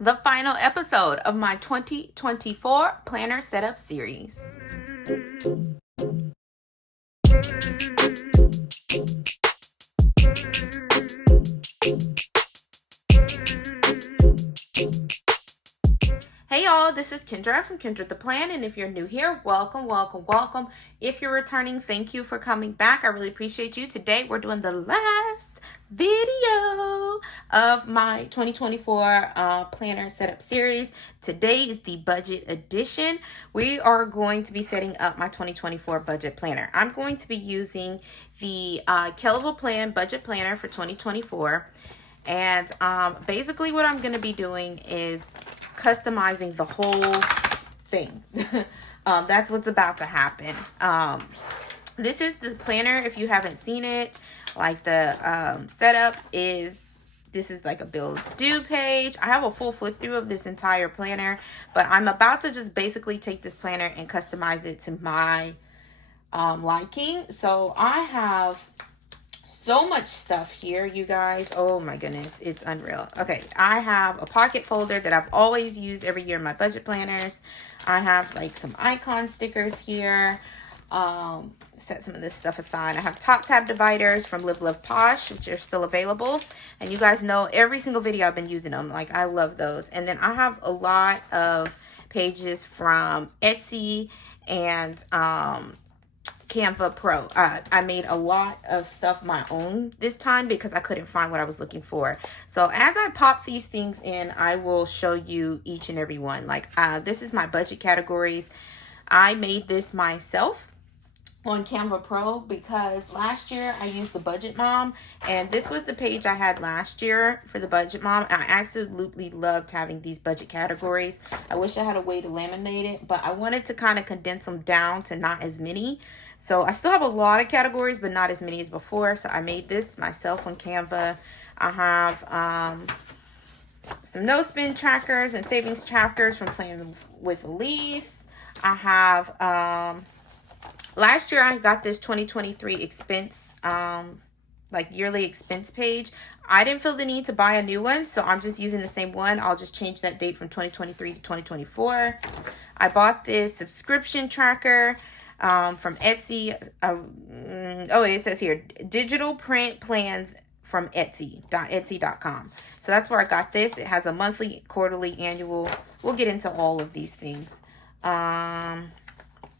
the final episode of my 2024 planner setup series. Hey y'all, this is Kendra from Kendra the Plan, and if you're new here, welcome, welcome, welcome. If you're returning, thank you for coming back. I really appreciate you. Today we're doing the last video of my 2024 planner setup series. Today is the budget edition. We are going to be setting up my 2024 budget planner. I'm going to be using the Kell Plan budget planner for 2024, and basically what I'm going to be doing is customizing the whole thing. That's what's about to happen. This is the planner. If you haven't seen it, like the setup is, this is like a bills due page. I have a full flip through of this entire planner, but I'm about to just basically take this planner and customize it to my liking. So I have so much stuff here, you guys. Oh my goodness, it's unreal. Okay, I have a pocket folder that I've always used every year in my budget planners. I have like some icon stickers here. Set some of this stuff aside. I have top tab dividers from Live Love Posh, which are still available, and you guys know every single video I've been using them. Like, I love those. And then I have a lot of pages from Etsy and Canva Pro. I made a lot of stuff my own this time because I couldn't find what I was looking for. So as I pop these things in, I will show you each and every one. Like this is my budget categories. I made this myself on Canva Pro because last year I used the Budget Mom, and this was the page I had last year for the Budget Mom. I absolutely loved having these budget categories. I wish I had a way to laminate it, but I wanted to kind of condense them down to not as many. So I still have a lot of categories, but not as many as before. So I made this myself on Canva. I have some no spend trackers and savings trackers from Playing with Elise. I have last year I got this 2023 expense like yearly expense page. I didn't feel the need to buy a new one, so I'm just using the same one. I'll just change that date from 2023 to 2024. I bought this subscription tracker from Etsy. Oh, it says here, digital print plans from Etsy.etsy.com. So that's where I got this. It has a monthly, quarterly, annual. We'll get into all of these things.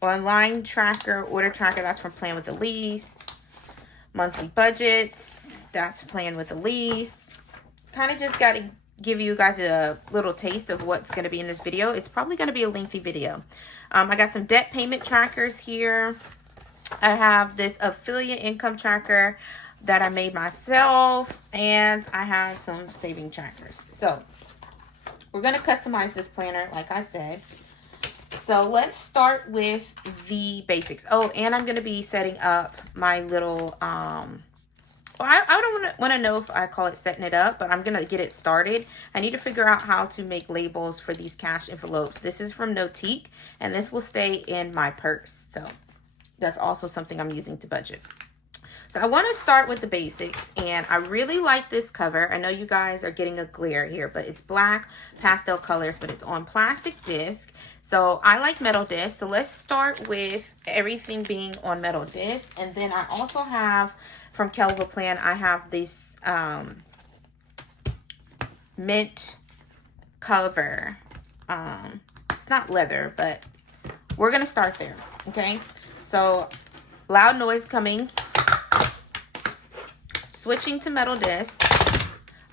Online tracker, order tracker, that's from Plan with Elise. Monthly budgets, that's Plan with Elise. Kind of just got to give you guys a little taste of what's going to be in this video. It's probably going to be a lengthy video. I got some debt payment trackers here. I have this affiliate income tracker that I made myself, and I have some saving trackers. So we're going to customize this planner, like I said. So let's start with the basics. Oh, and I'm going to be setting up my little I don't want to know if I call it setting it up, but I'm going to get it started. I need to figure out how to make labels for these cash envelopes. This is from Notique, and this will stay in my purse. So that's also something I'm using to budget. So I want to start with the basics, and I really like this cover. I know you guys are getting a glare here, but it's black pastel colors, but it's on plastic disc. So I like metal disc. So let's start with everything being on metal disc. And then I also have from Kell Plan, I have this mint cover. It's not leather, but we're going to start there. Okay. So loud noise coming. Switching to metal disc.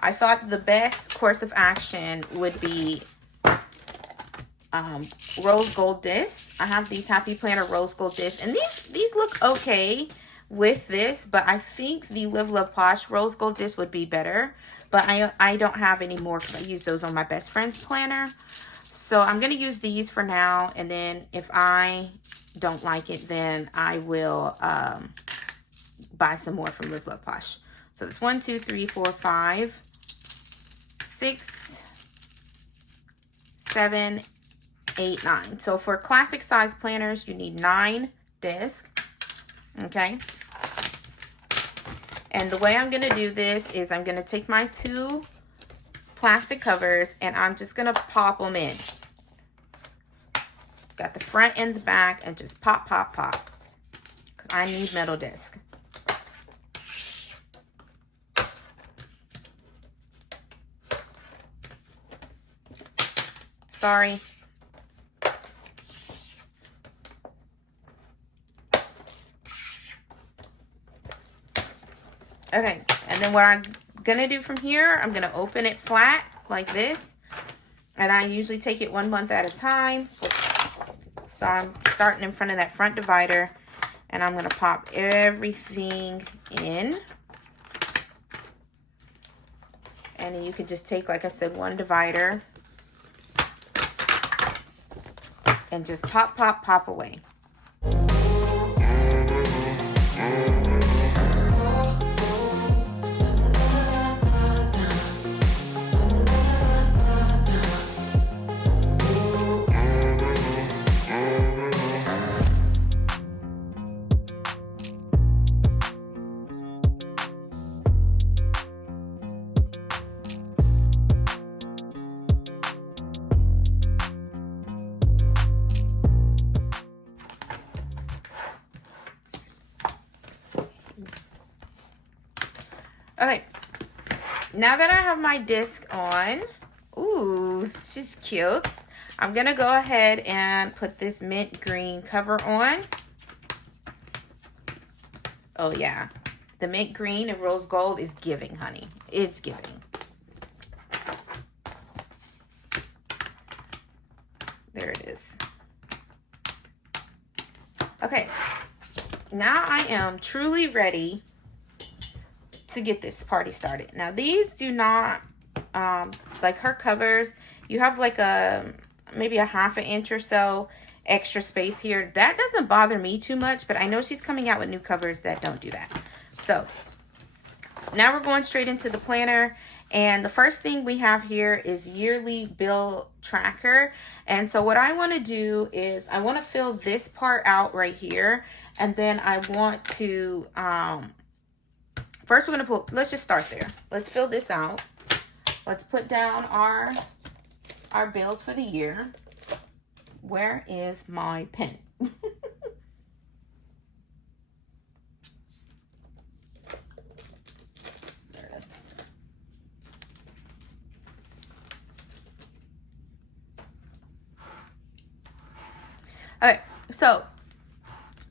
I thought the best course of action would be rose gold disc. I have these Happy Planner rose gold disc, and these look okay with this, but I think the Live Love Posh rose gold disc would be better, but I don't have any more because I use those on my best friend's planner. So I'm going to use these for now, and then if I don't like it, then I will buy some more from Live Love Posh. So it's 1, 2, 3, 4, 5, 6, 7, 8, 9. So for classic size planners, you need 9 discs. Okay. And the way I'm going to do this is I'm going to take my 2 plastic covers, and I'm just going to pop them in. Got the front and the back, and just pop, pop, pop. Because I need metal disc. Sorry. Okay, and then what I'm gonna do from here, I'm gonna open it flat like this, and I usually take it 1 month at a time. So I'm starting in front of that front divider, and I'm gonna pop everything in. And then you can just take, like I said, one divider and just pop, pop, pop away. Okay, now that I have my disc on, ooh, she's cute. I'm gonna go ahead and put this mint green cover on. Oh yeah, the mint green and rose gold is giving, honey. It's giving. There it is. Okay, now I am truly ready to get this party started. Now these do not, like her covers, you have like maybe a ½ inch or so extra space here. That doesn't bother me too much, but I know she's coming out with new covers that don't do that. So now we're going straight into the planner, and the first thing we have here is yearly bill tracker. And so what I want to do is I want to fill this part out right here, and then I want to first, we're going to let's just start there. Let's fill this out. Let's put down our bills for the year. Where is my pen? There it is. Okay, so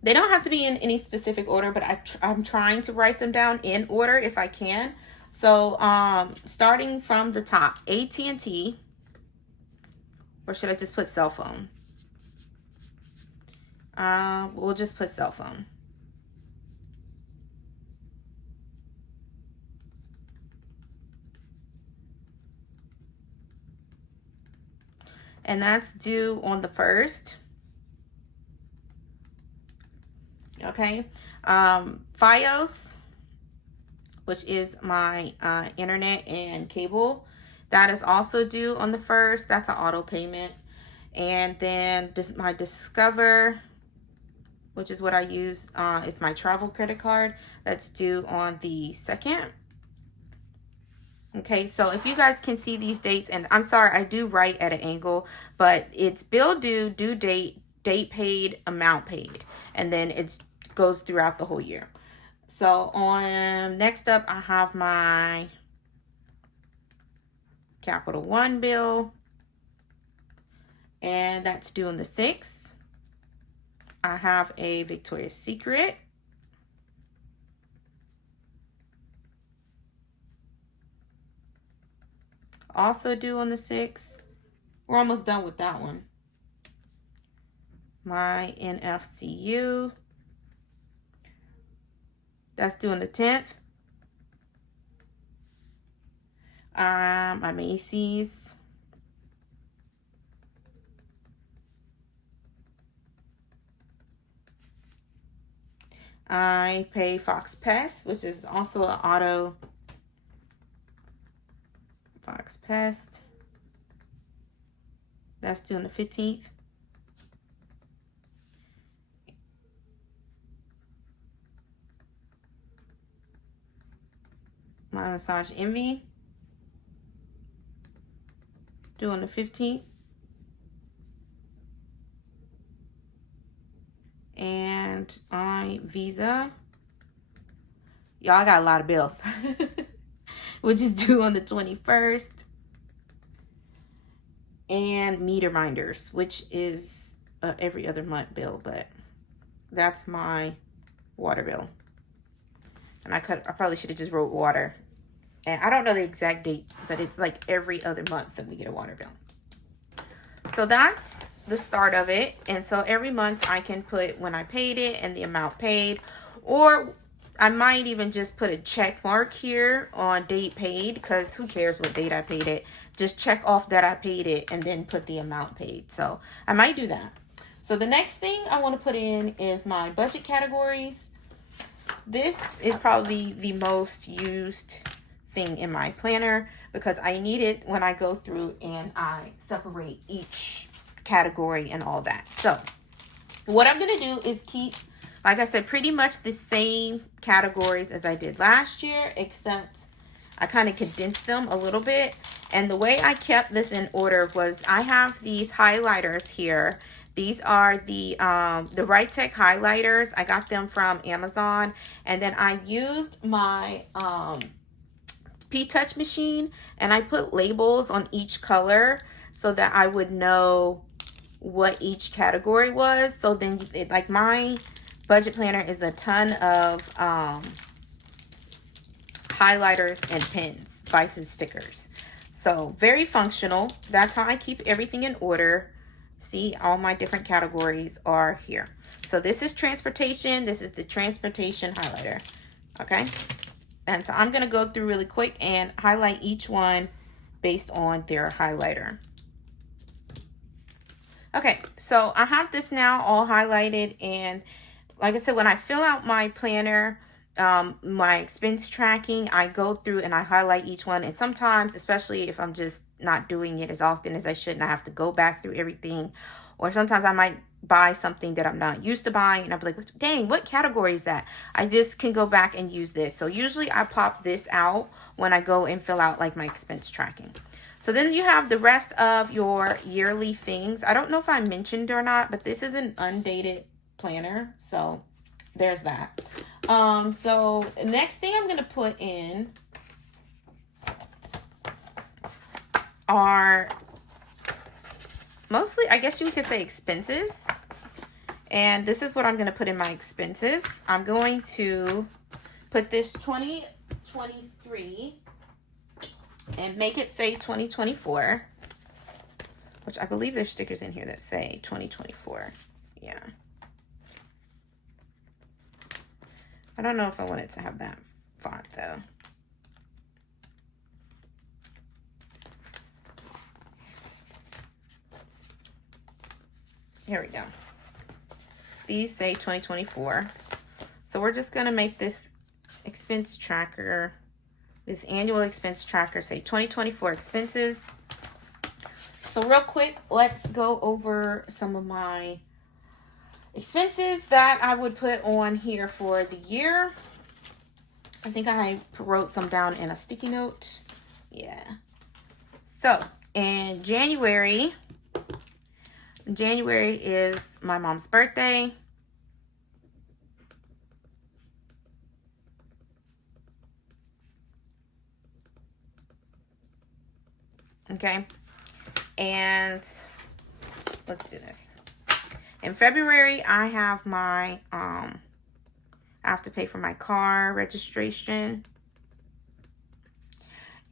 they don't have to be in any specific order, but I'm trying to write them down in order if I can. So, starting from the top, AT&T, or should I just put cell phone? We'll just put cell phone. And that's due on the 1st. Okay, FiOS, which is my internet and cable, that is also due on the 1st. That's an auto payment. And then my Discover, which is what I use, is my travel credit card. That's due on the 2nd. Okay, so if you guys can see these dates, and I'm sorry, I do write at an angle, but it's bill due, due date, date paid, amount paid, and then it goes throughout the whole year. So on next up, I have my Capital One bill, and that's due on the 6th. I have a Victoria's Secret, also due on the 6th. We're almost done with that one. My NFCU, that's due on the 10th. My Macy's. I pay Fox Pest, which is also an auto. Fox Pest. That's due on the 15th. My Massage Envy. due on the 15th. And my Visa, y'all, I got a lot of bills, which is due on the 21st. And meter minders, which is every other month bill, but that's my water bill. And I probably should have just wrote water. And I don't know the exact date, but it's like every other month that we get a water bill. So that's the start of it. And so every month I can put when I paid it and the amount paid, or I might even just put a check mark here on date paid, because who cares what date I paid it. Just check off that I paid it and then put the amount paid. So I might do that. So the next thing I want to put in is my budget categories. This is probably the most used thing in my planner because I need it when I go through and I separate each category and all that. So what I'm going to do is keep, like I said, pretty much the same categories as I did last year, except I kind of condensed them a little bit. And the way I kept this in order was I have these highlighters here. These are the Right Tech highlighters. I got them from Amazon. And then I used my P-Touch machine and I put labels on each color so that I would know what each category was. So then, like, my budget planner is a ton of highlighters and pens, vices, stickers. So very functional. That's how I keep everything in order. See, all my different categories are here. So this is transportation. This is the transportation highlighter. Okay. And so I'm going to go through really quick and highlight each one based on their highlighter. Okay, so I have this now all highlighted, and like I said, when I fill out my planner, my expense tracking, I go through and I highlight each one. And sometimes, especially if I'm just not doing it as often as I should and I have to go back through everything, or sometimes I might buy something that I'm not used to buying and I'll be like, dang, what category is that? I just can go back and use this. So usually I pop this out when I go and fill out like my expense tracking. So then you have the rest of your yearly things. I don't know if I mentioned or not, but this is an undated planner. So there's that. So next thing I'm going to put in are mostly, I guess you could say, expenses. And this is what I'm going to put in my expenses. I'm going to put this 2023 and make it say 2024, which I believe there's stickers in here that say 2024. Yeah. I don't know if I want it to have that font though. Here we go. These say 2024. So we're just going to make this expense tracker, this annual expense tracker, say 2024 expenses. So real quick, let's go over some of my expenses that I would put on here for the year. I think I wrote some down in a sticky note. Yeah. So in January is my mom's birthday. Okay. And let's do this. In February, I have my, I have to pay for my car registration.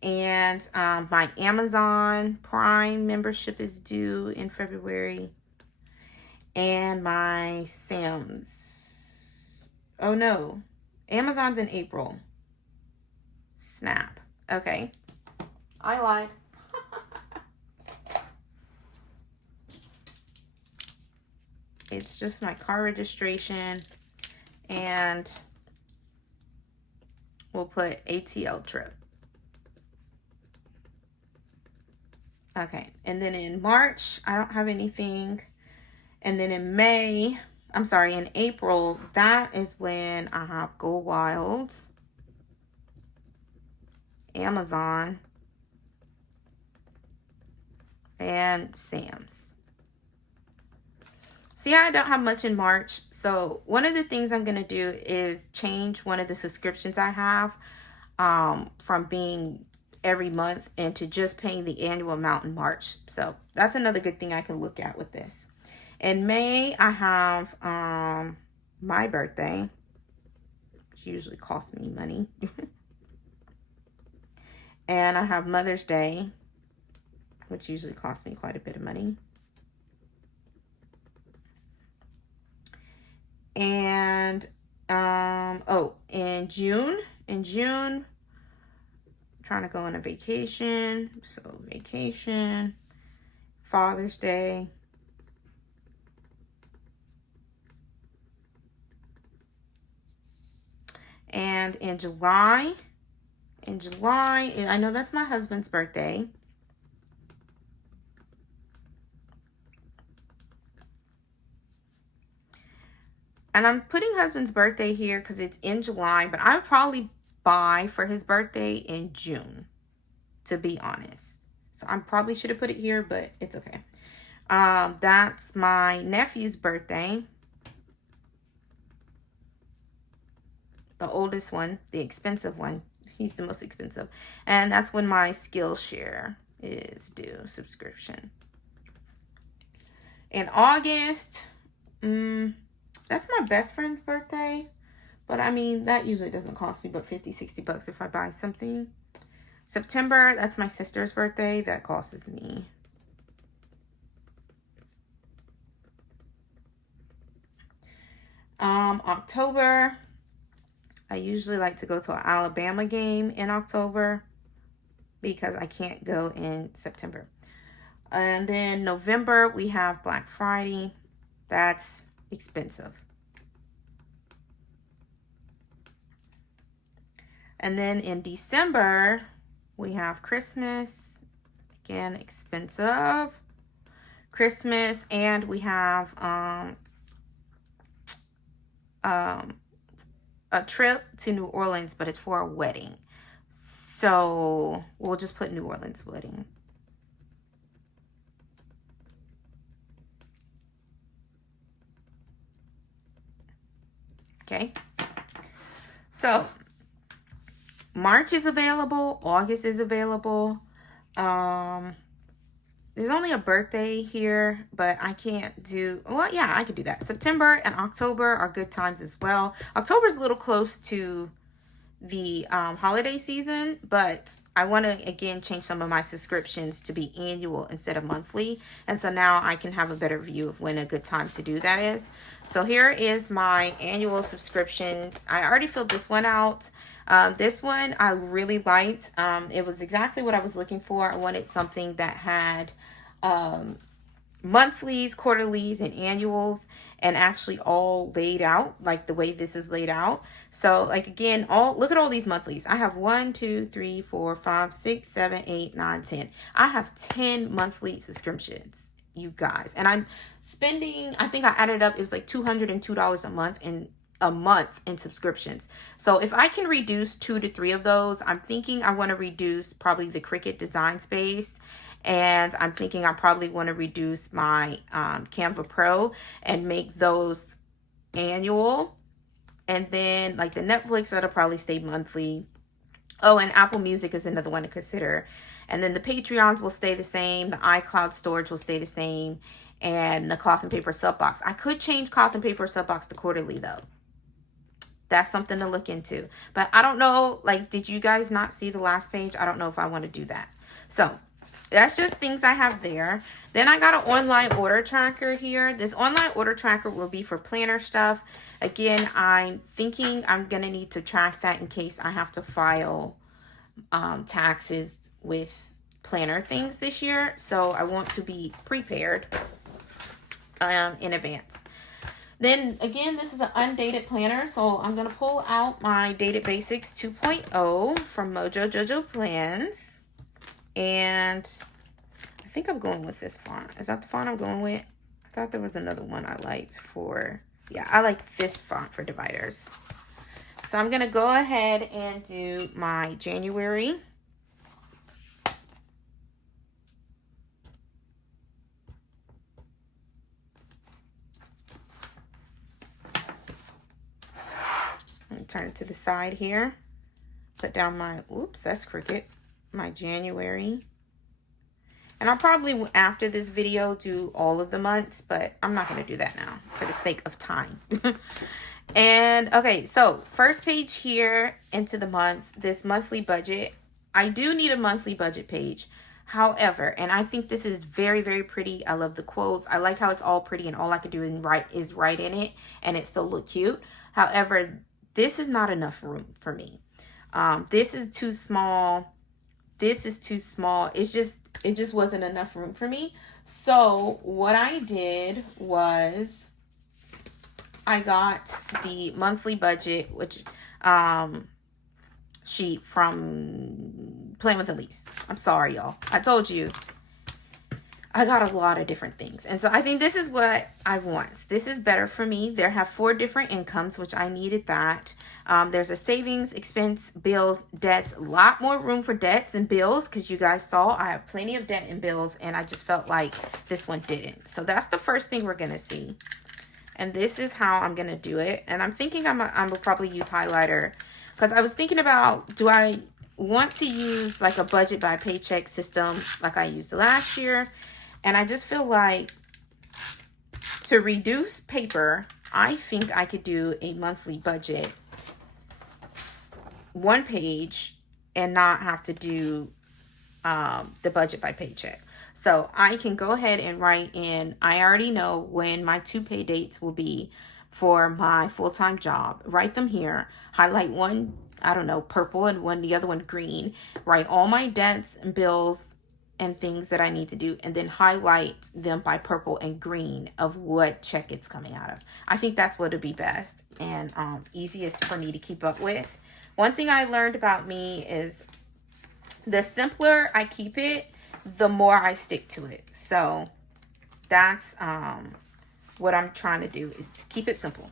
And my Amazon Prime membership is due in February. And my Sam's. Oh no. Amazon's in April. Snap. Okay. I lied. It's just my car registration. And we'll put ATL trip. Okay, and then in March, I don't have anything. And then in in April, that is when I have Go Wild, Amazon, and Sam's. See, I don't have much in March. So one of the things I'm going to do is change one of the subscriptions I have from being every month into just paying the annual amount in March. So that's another good thing I can look at with this. In May, I have my birthday, which usually costs me money. And I have Mother's Day, which usually costs me quite a bit of money. And in June, I'm trying to go on a vacation. So vacation, Father's Day. And in July, I know that's my husband's birthday. And I'm putting husband's birthday here because it's in July, but I would probably buy for his birthday in June, to be honest. So I probably should have put it here, but it's okay. That's my nephew's birthday. The oldest one, the expensive one. He's the most expensive. And that's when my Skillshare is due, subscription. In August, that's my best friend's birthday. But I mean, that usually doesn't cost me but 50, 60 bucks if I buy something. September, that's my sister's birthday. That costs me. October, I usually like to go to an Alabama game in October because I can't go in September. And then November, we have Black Friday. That's expensive. And then in December, we have Christmas. Again, expensive. Christmas, and we have a trip to New Orleans, but it's for a wedding. So we'll just put New Orleans wedding. Okay. So March is available. August is available. There's only a birthday here, but I can't do, well, yeah, I could do that. September and October are good times as well. October is a little close to the holiday season, but I want to, again, change some of my subscriptions to be annual instead of monthly. And so now I can have a better view of when a good time to do that is. So here is my annual subscriptions. I already filled this one out. This one I really liked. It was exactly what I was looking for. I wanted something that had monthlies, quarterlies, and annuals, and actually all laid out like the way this is laid out. So like, again, look at all these monthlies. I have 1, 2, 3, 4, 5, 6, 7, 8, 9, 10. I have 10 monthly subscriptions, you guys. And I'm spending, I think I added up, it was like $202 a month in subscriptions. So if I can reduce 2 to 3 of those, I'm thinking I want to reduce probably the Cricut Design Space. And I'm thinking I probably want to reduce my Canva Pro and make those annual. And then like the Netflix, that'll probably stay monthly. Oh, and Apple Music is another one to consider. And then the Patreons will stay the same. The iCloud storage will stay the same. And the Cloth and Paper Subbox. I could change Cloth and Paper Subbox to quarterly though. That's something to look into. But I don't know, like, did you guys not see the last page? I don't know if I want to do that. So that's just things I have there. Then I got an online order tracker here. This online order tracker will be for planner stuff. Again, I'm thinking I'm going to need to track that in case I have to file taxes with planner things this year. So I want to be prepared in advance. Then again, this is an undated planner. So I'm going to pull out my Dated Basics 2.0 from MojoJojo Plans. And I think I'm going with this font. Is that the font I'm going with? I thought there was another one I liked for, yeah, I like this font for dividers. So I'm going to go ahead and do my January. turn it to the side here. Put down my, oops, that's crooked, my January. And I'll probably, after this video, do all of the months, but I'm not going to do that now for the sake of time. And, okay, so first page here into the month, this monthly budget. I do need a monthly budget page. However, and I think this is very, very pretty. I love the quotes. I like how it's all pretty and all I could do is write in it and it still look cute. However, this is not enough room for me. This is too small. This is too small. It just wasn't enough room for me. So what I did was I got the monthly budget, which sheet from Plan with Elise. I'm sorry, y'all. I told you I got a lot of different things. And so I think this is what I want. This is better for me. There have 4 different incomes, which I needed that. There's a savings, expense, bills, debts, a lot more room for debts and bills because you guys saw I have plenty of debt and bills and I just felt like this one didn't. So that's the first thing we're going to see. And this is how I'm going to do it. And I'm thinking I'm going to probably use highlighter because I was thinking about, do I want to use like a budget by paycheck system like I used last year? And I just feel like to reduce paper, I think I could do a monthly budget, 1 page, and not have to do the budget by paycheck. So I can go ahead and write in, I already know when my 2 pay dates will be for my full-time job. Write them here. Highlight one, I don't know, purple and the other one green. Write all my debts and bills and things that I need to do, and then highlight them by purple and green of what check it's coming out of. I think that's what would be best and easiest for me to keep up with. One thing I learned about me is the simpler I keep it, the more I stick to it. So that's what I'm trying to do, is keep it simple.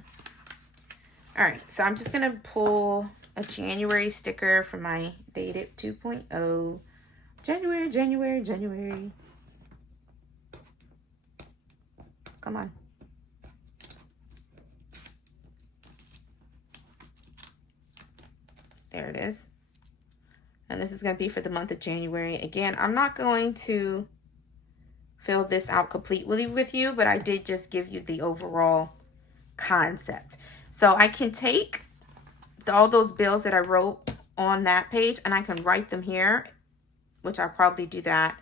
All right, so I'm just gonna pull a January sticker from my Dated 2.0. January. Come on. There it is. And this is going to be for the month of January. Again, I'm not going to fill this out completely with you, but I did just give you the overall concept. So I can take all those bills that I wrote on that page and I can write them here, which I'll probably do that.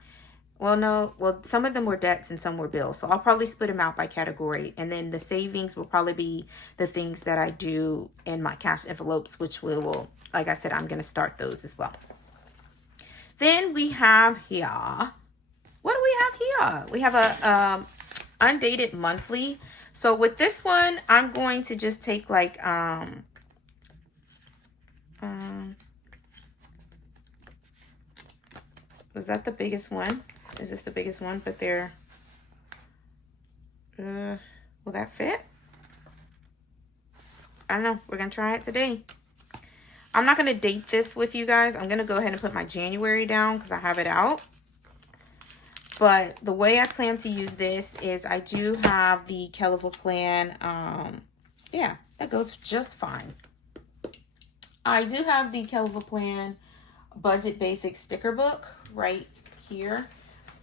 Well, no, well, some of them were debts and some were bills. So I'll probably split them out by category. And then the savings will probably be the things that I do in my cash envelopes, which will, like I said, I'm going to start those as well. Then we have here, what do we have here? We have a undated monthly. So with this one, I'm going to just take like, was that the biggest one? Is this the biggest one? But they're, will that fit? I don't know. We're going to try it today. I'm not going to date this with you guys. I'm going to go ahead and put my January down because I have it out. But the way I plan to use this is I do have the Kell plan. Yeah, that goes just fine. I do have the Kell plan budget basic sticker book right here.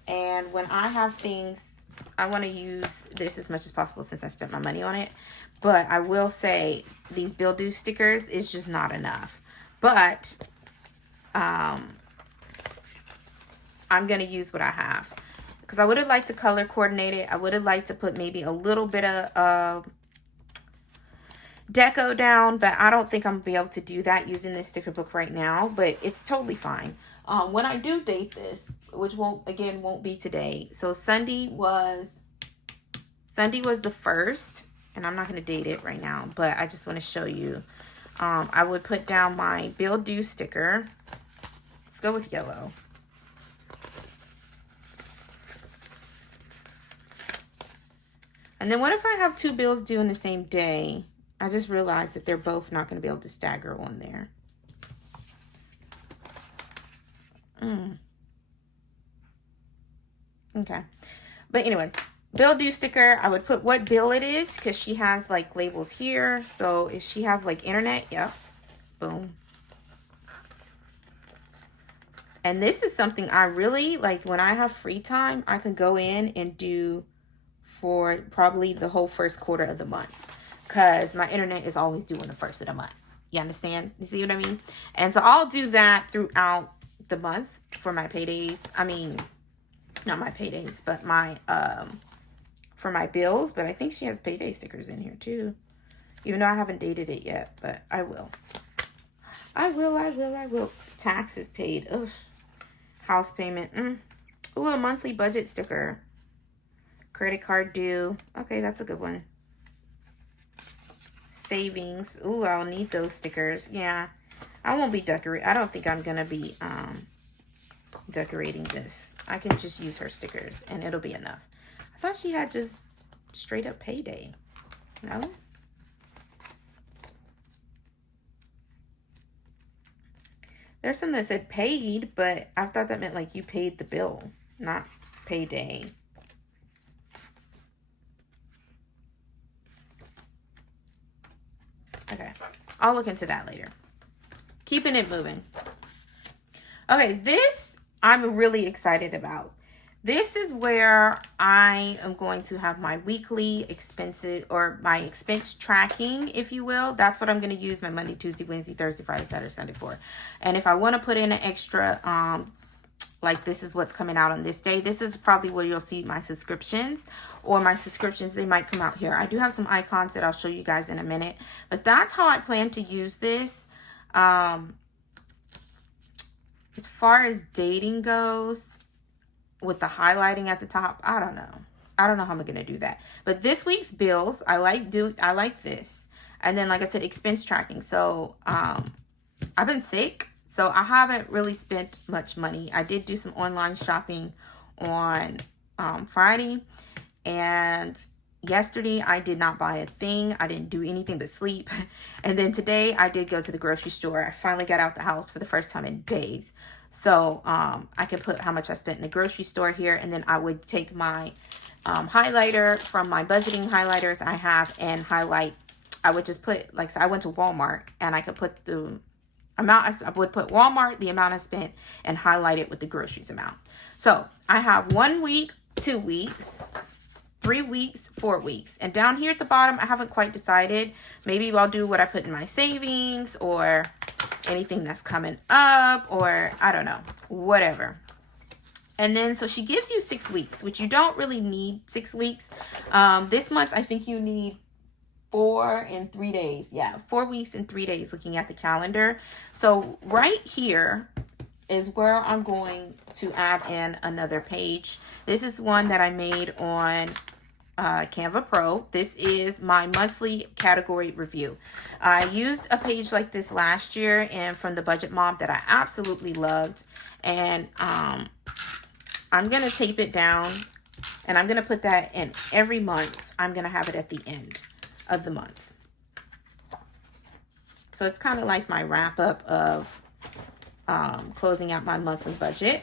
And when I have things, I want to use this as much as possible since I spent my money on it. But I will say these bill due stickers is just not enough. But I'm going to use what I have. Because I would have liked to color coordinate it. I would have liked to put maybe a little bit of deco down. But I don't think I'm going to be able to do that using this sticker book right now. But it's totally fine. When I do date this, which won't be today. So Sunday was the 1st. And I'm not going to date it right now, but I just want to show you. I would put down my bill due sticker. Let's go with yellow. And then what if I have 2 bills due in the same day? I just realized that they're both not going to be able to stagger on there. Okay. But anyways. Bill due sticker, I would put what bill it is because she has like labels here. So if she have like internet, yep. Boom. And this is something I really like. When I have free time, I can go in and do for probably the whole first quarter of the month, because my internet is always due on the first of the month. You understand? You see what I mean? And so I'll do that throughout the month for my paydays. I mean, not my paydays, but my for my bills. But I think she has payday stickers in here too, even though I haven't dated it yet. But I will. I will. Taxes paid. Ugh. House payment. Ooh, a monthly budget sticker. Credit card due. Okay, that's a good one. Savings. Ooh, I'll need those stickers. Yeah. I won't be decorating. I don't think I'm going to be decorating this. I can just use her stickers and it'll be enough. I thought she had just straight up payday. No? There's some that said paid, but I thought that meant like you paid the bill, not payday. Okay, I'll look into that later. Keeping it moving. Okay, this I'm really excited about. This is where I am going to have my weekly expenses, or my expense tracking, if you will. That's what I'm going to use my Monday, Tuesday, Wednesday, Thursday, Friday, Saturday, Sunday for. And if I want to put in an extra, like this is what's coming out on this day, this is probably where you'll see my subscriptions, or my subscriptions, they might come out here. I do have some icons that I'll show you guys in a minute, but that's how I plan to use this. As far as dating goes, with the highlighting at the top, I don't know how I'm gonna do that. But this week's bills, I like this. And then, like I said, expense tracking. So I've been sick, so I haven't really spent much money. I did do some online shopping on Friday, and yesterday I did not buy a thing. I didn't do anything but sleep. And then today I did go to the grocery store. I finally got out the house for the first time in days. So I can put how much I spent in the grocery store here, and then I would take my highlighter from my budgeting highlighters I have and highlight. I would just put, like, so I went to Walmart and I could put the amount, I would put Walmart, the amount I spent, and highlight it with the groceries amount. So I have 1 week, 2 weeks, 3 weeks, 4 weeks. And down here at the bottom, I haven't quite decided. Maybe I'll do what I put in my savings, or anything that's coming up, or I don't know, whatever. And then, so she gives you 6 weeks, which you don't really need 6 weeks. This month, I think you need 4 and 3 days. Yeah, 4 weeks and 3 days looking at the calendar. So right here is where I'm going to add in another page. This is one that I made on Canva Pro. This is my monthly category review. I used a page like this last year and from the Budget Mob that I absolutely loved. And I'm going to tape it down, and I'm going to put that in every month. I'm going to have it at the end of the month. So it's kind of like my wrap up of closing out my monthly budget.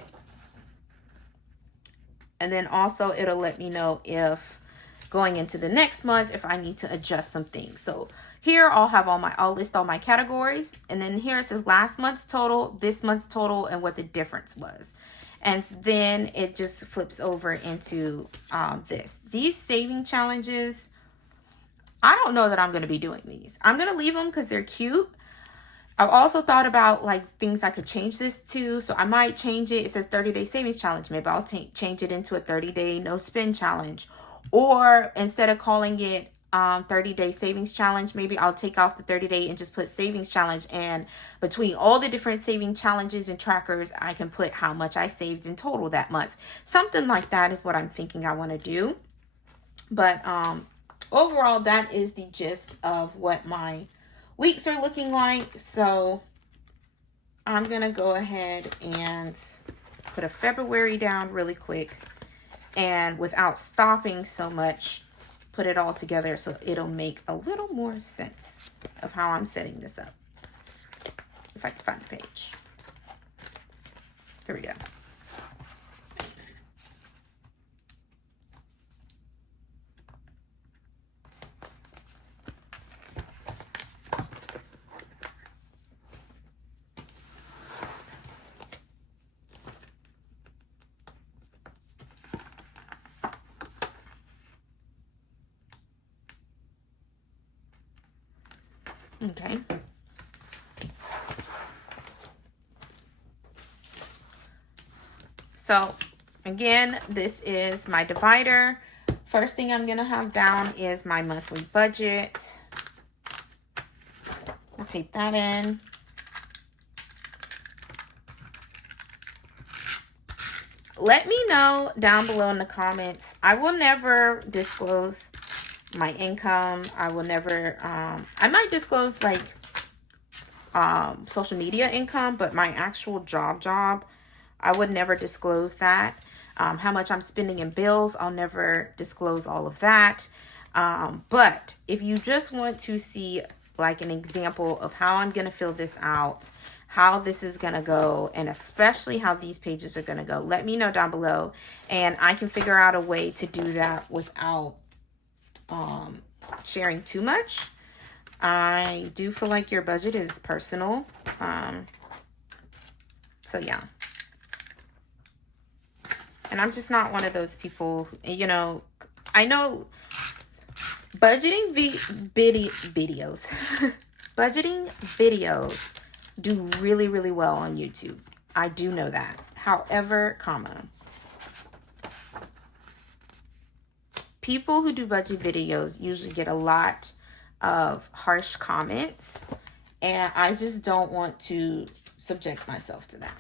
And then also it'll let me know if going into the next month, if I need to adjust some things. So here I'll list all my categories, and then here it says last month's total, this month's total, and what the difference was. And then it just flips over into these saving challenges. I don't know that I'm going to be doing these. I'm going to leave them because they're cute. I've also thought about like things I could change this to. So I might change it. It says 30-day savings challenge. Maybe I'll change it into a 30-day no spend challenge. Or instead of calling it 30-day savings challenge, maybe I'll take off the 30-day and just put savings challenge. And between all the different saving challenges and trackers, I can put how much I saved in total that month. Something like that is what I'm thinking I want to do. But overall, that is the gist of what my weeks are looking like. So I'm going to go ahead and put a February down really quick, and without stopping so much, put it all together so it'll make a little more sense of how I'm setting this up. If I can find the page. Here we go. Okay. So again, this is my divider. First thing I'm gonna have down is my monthly budget. I'll tape that in. Let me know down below in the comments. I will never disclose my income. I will never, I might disclose like social media income, but my actual job, I would never disclose that. How much I'm spending in bills, I'll never disclose all of that. But if you just want to see like an example of how I'm going to fill this out, how this is going to go, and especially how these pages are going to go, let me know down below, and I can figure out a way to do that without sharing too much. I do feel like your budget is personal. So yeah. And I'm just not one of those people, you know, I know budgeting videos, budgeting videos do really, really well on YouTube. I do know that. However, people who do budget videos usually get a lot of harsh comments, and I just don't want to subject myself to that.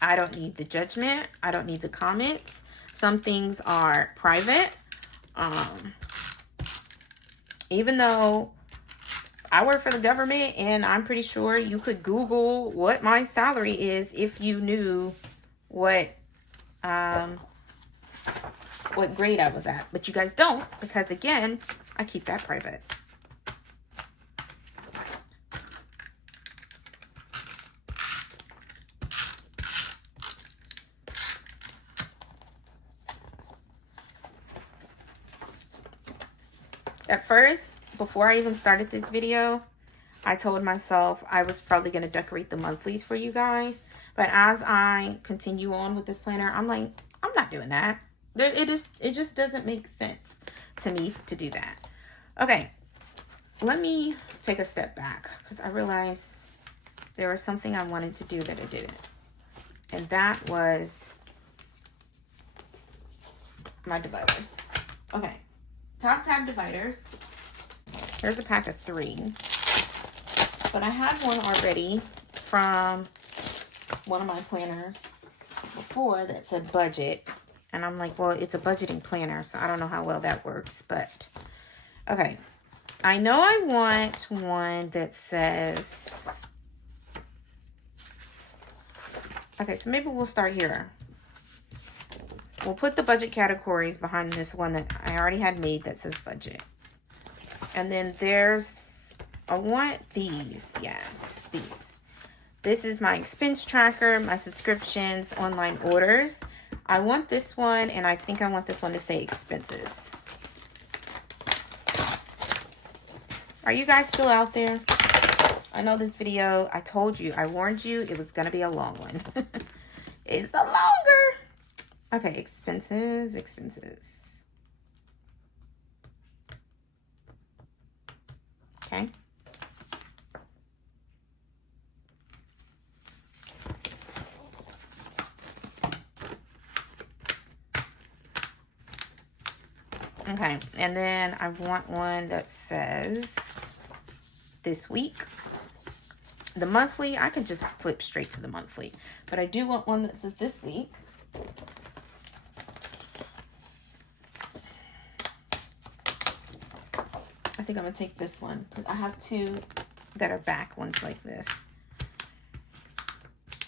I don't need the judgment. I don't need the comments. Some things are private. Even though I work for the government, and I'm pretty sure you could Google what my salary is if you knew what grade I was at. But you guys don't, because again, I keep that private. At first, before I even started this video, I told myself I was probably going to decorate the monthlies for you guys. But as I continue on with this planner, I'm like, I'm not doing that. It just doesn't make sense to me to do that. Okay, let me take a step back, because I realized there was something I wanted to do that I didn't. And that was my dividers. Okay. Top tab dividers. Here's a pack of 3. But I had one already from one of my planners before that said budget. And I'm like, well, it's a budgeting planner, so I don't know how well that works. But, okay. I know I want one that says... Okay, so maybe we'll start here. We'll put the budget categories behind this one that I already had made that says budget. And then there's, I want these. Yes, these. This is my expense tracker, my subscriptions, online orders. I want this one, and I think I want this one to say expenses. Are you guys still out there? I know this video, I told you, I warned you, it was going to be a long one. It's a longer. Okay, expenses. Okay. Okay, and then I want one that says this week. The monthly, I could just flip straight to the monthly, but I do want one that says this week. I think I'm gonna take this one because I have 2 that are back ones like this.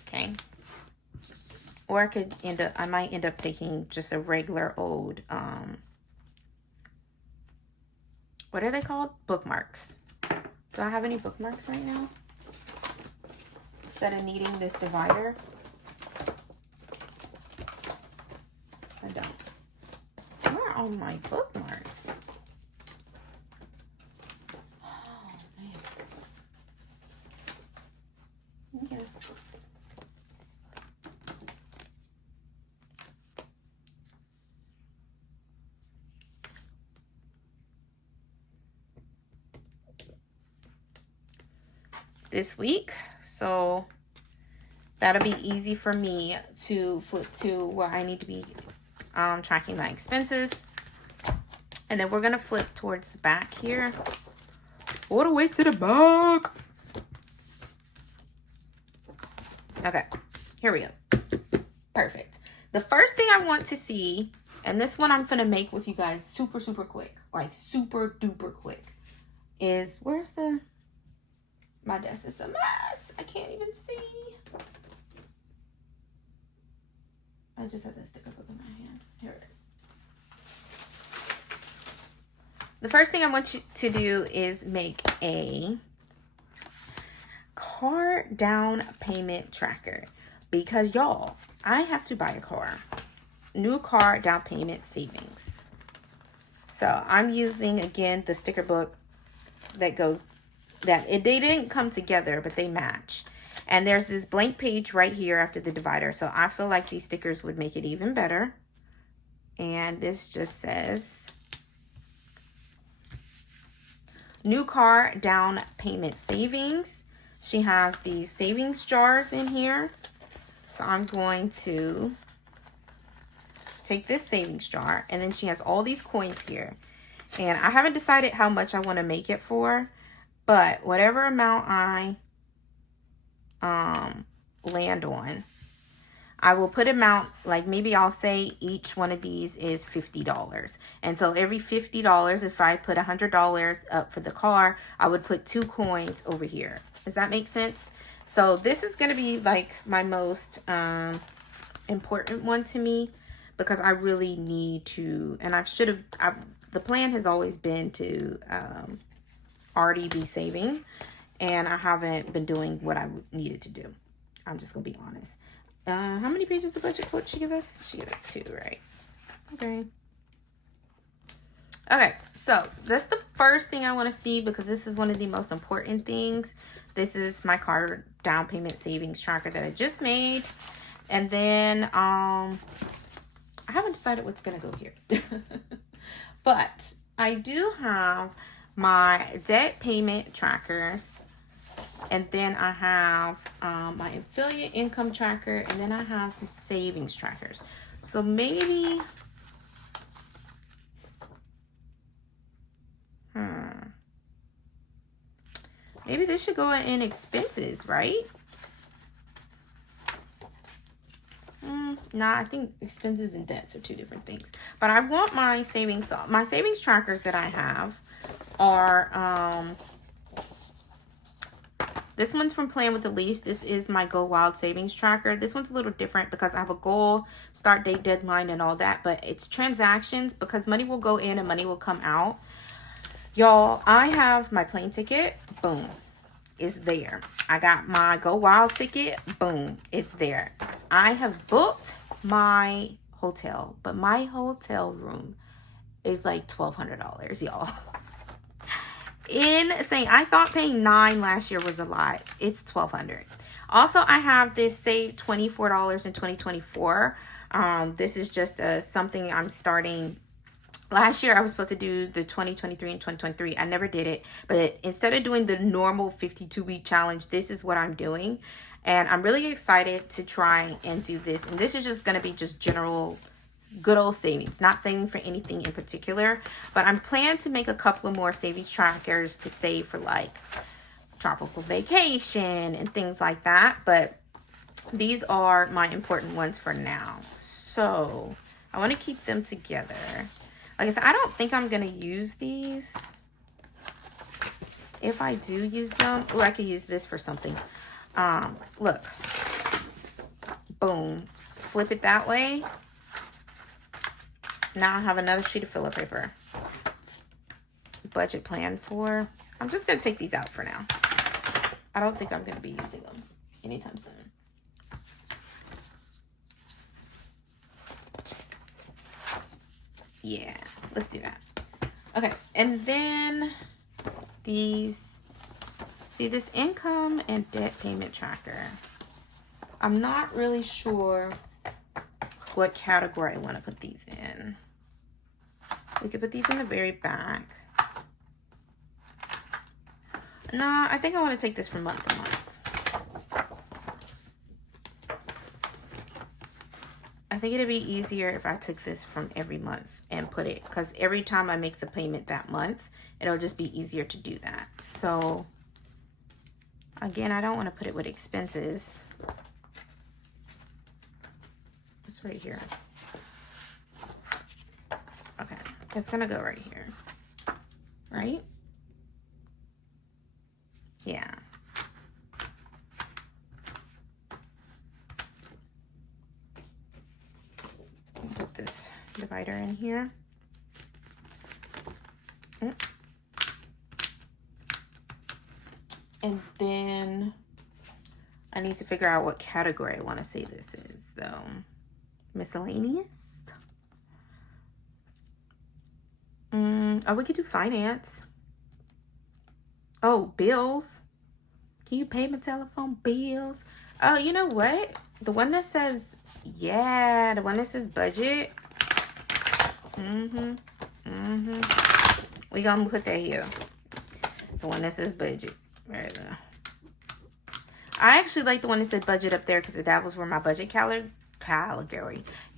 Okay. Or I could I might end up taking just a regular old, what are they called? Bookmarks. Do I have any bookmarks right now? Instead of needing this divider. I don't. Where are all my bookmarks? Oh, man. Okay. this week. So that'll be easy for me to flip to where I need to be tracking my expenses. And then we're going to flip towards the back here. All the way to the back. Okay, here we go. Perfect. The first thing I want to see, and this one I'm going to make with you guys super, super quick. Like super duper quick. Is, where's the, my desk is a mess. I can't even see. I just had that sticker book in my hand. Here it is. The first thing I want you to do is make a car down payment tracker. Because y'all, I have to buy a car. New car down payment savings. So I'm using, again, the sticker book that goes, they didn't come together, but they match. And there's this blank page right here after the divider. So I feel like these stickers would make it even better. And this just says, new car down payment savings. She has these savings jars in here. So I'm going to take this savings jar, and then she has all these coins here. And I haven't decided how much I want to make it for, but whatever amount I land on, I will put amount, like maybe I'll say each one of these is $50. And so every $50, if I put $100 up for the car, I would put 2 coins over here. Does that make sense? So this is going to be like my most important one to me, because I really need to, and the plan has always been to already be saving, and I haven't been doing what I needed to do. I'm just going to be honest. How many pages of budget quote she give us? She gave us 2, right? Okay. Okay, so that's the first thing I want to see, because this is one of the most important things. This is my car down payment savings tracker that I just made. And then I haven't decided what's going to go here. But I do have my debt payment trackers. And then I have my affiliate income tracker. And then I have some savings trackers. So maybe... maybe this should go in expenses, right? Nah, I think expenses and debts are 2 different things. But I want my savings trackers that I have are, this one's from Plan with the Least. This is my Go Wild savings tracker. This one's a little different because I have a goal, start date, deadline, and all that. But it's transactions, because money will go in and money will come out. Y'all, I have my plane ticket. Boom. It's there. I got my Go Wild ticket. Boom. It's there. I have booked my hotel, but my hotel room is like $1,200, y'all. Insane. I thought paying $9 last year was a lot. It's $1,200. Also, I have this Save $24 in 2024. This is just something I'm starting. Last year, I was supposed to do the 2023 and 2023. I never did it. But instead of doing the normal 52-week challenge, this is what I'm doing. And I'm really excited to try and do this. And this is just going to be just general good old savings. Not saving for anything in particular. But I'm planning to make a couple of more savings trackers to save for like tropical vacation and things like that. But these are my important ones for now. So I want to keep them together. Like I said, I don't think I'm going to use these. If I do use them, oh, I could use this for something. Look. Boom. Flip it that way. Now I have another sheet of filler paper. Budget plan for. I'm just going to take these out for now. I don't think I'm going to be using them anytime soon. Yeah, let's do that. Okay, and then these, see this income and debt payment tracker. I'm not really sure what category I want to put these in. We could put these in the very back. Nah, I think I want to take this from month to month. I think it'd be easier if I took this from every month and put it, because every time I make the payment that month, it'll just be easier to do that. So again, I don't want to put it with expenses. It's right here. Okay, it's gonna go right here, right? Yeah. Put this divider in here. And then I need to figure out what category I want to say this is, though. Miscellaneous? Oh, we could do finance. Oh, bills. Can you pay my telephone bills? Oh, you know what? The one that says, yeah, the one that says budget. We gonna put that here. The one that says budget. Right there. I actually like the one that said budget up there because that was where my budget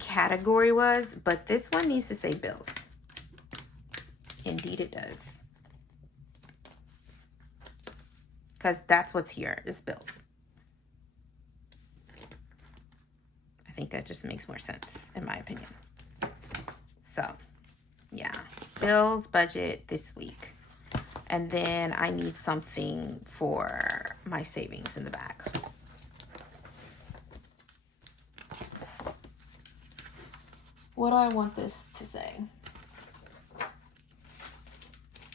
category was. But this one needs to say bills. Indeed it does. Because that's what's here, is bills. I think that just makes more sense, in my opinion. So, yeah. Bills, budget this week. And then I need something for my savings in the back. What do I want this to say?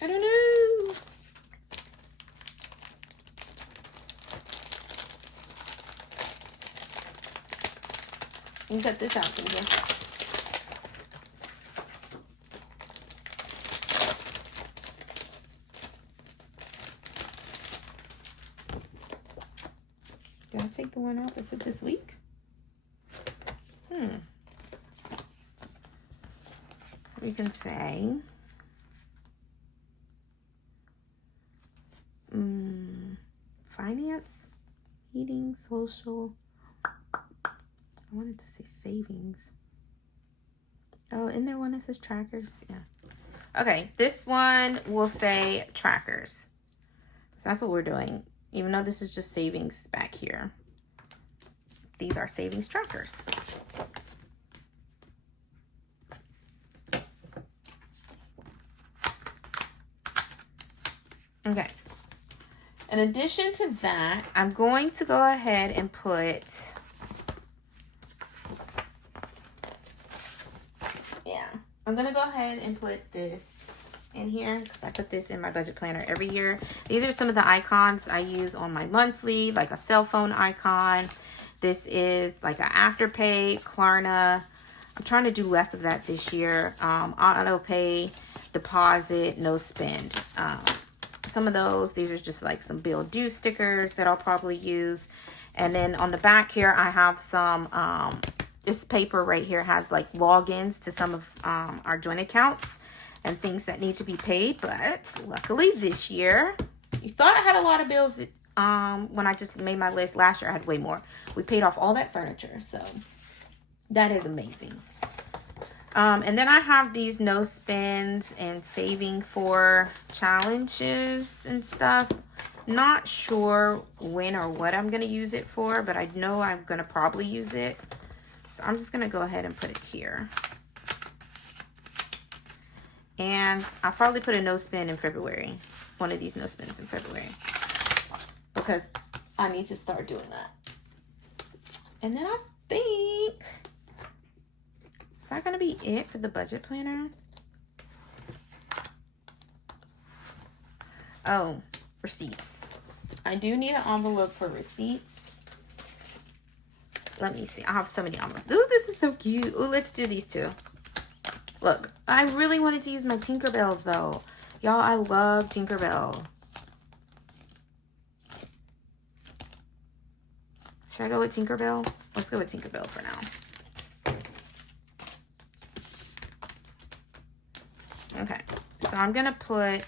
I don't know. You can cut this out, Ginger. Did I take the one out that said this week? We can say finance, eating, social. I wanted to say savings. Oh, isn't there one that says trackers? Yeah. Okay, this one will say trackers. So that's what we're doing. Even though this is just savings back here. These are savings trackers. Okay. In addition to that, I'm going to go ahead and put, I'm going to go ahead and put this in here because I put this in my budget planner every year. These are some of the icons I use on my monthly, like a cell phone icon. This is like an Afterpay, Klarna. I'm trying to do less of that this year. Auto pay, deposit, no spend. Some of those, these are just like some bill due stickers that I'll probably use. And then on the back here, I have some, this paper right here has like logins to some of our joint accounts and things that need to be paid. But luckily this year, you thought I had a lot of bills that, when I just made my list. Last year I had way more. We paid off all that furniture, so that is amazing. And then I have these no spend and saving for challenges and stuff. Not sure when or what I'm going to use it for, but I know I'm going to probably use it. So I'm just going to go ahead and put it here. And I'll probably put a no spend in February. One of these no spends in February. Because I need to start doing that. And then I think, is that going to be it for the budget planner? Oh, receipts. I do need an envelope for receipts. Let me see. I have so many envelopes. Ooh, this is so cute. Ooh, let's do these two. Look, I really wanted to use my Tinkerbells though. Y'all, I love Tinkerbell. Should I go with Tinkerbell? Let's go with Tinkerbell for now. Okay, so I'm gonna put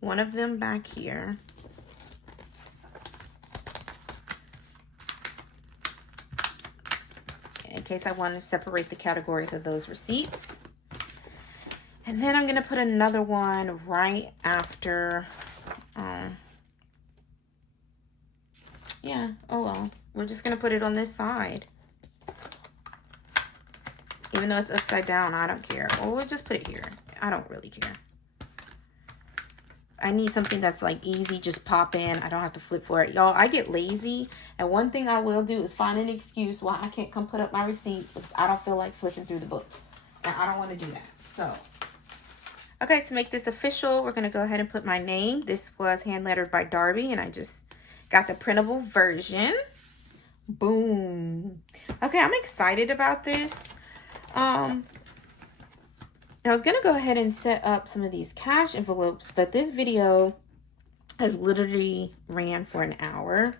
one of them back here. case I want to separate the categories of those receipts. And then I'm going to put another one right after, yeah, oh well. We're just going to put it on this side. Even though it's upside down, I don't care. Or we'll just put it here. I don't really care. I need something that's like easy, just pop in. I don't have to flip for it. Y'all, I get lazy. And one thing I will do is find an excuse why I can't come put up my receipts because I don't feel like flipping through the book. And I don't want to do that. So, okay, to make this official, we're going to go ahead and put my name. This was hand lettered by Darby, and I just got the printable version. Boom. Okay, I'm excited about this. I was going to go ahead and set up some of these cash envelopes, but this video has literally ran for an hour.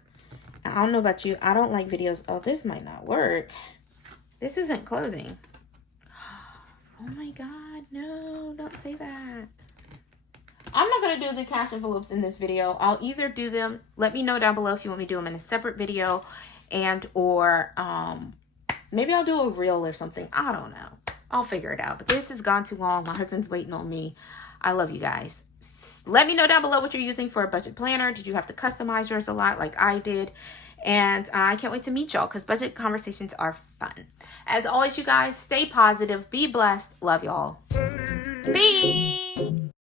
I don't know about you. I don't like videos. Oh, this might not work. This isn't closing. Oh my God, no, don't say that. I'm not going to do the cash envelopes in this video. I'll either do them. Let me know down below if you want me to do them in a separate video and or maybe I'll do a reel or something. I don't know. I'll figure it out. But this has gone too long. My husband's waiting on me. I love you guys. Let me know down below what you're using for a budget planner. Did you have to customize yours a lot like I did? And I can't wait to meet y'all because budget conversations are fun. As always, you guys, stay positive. Be blessed. Love y'all. Bye.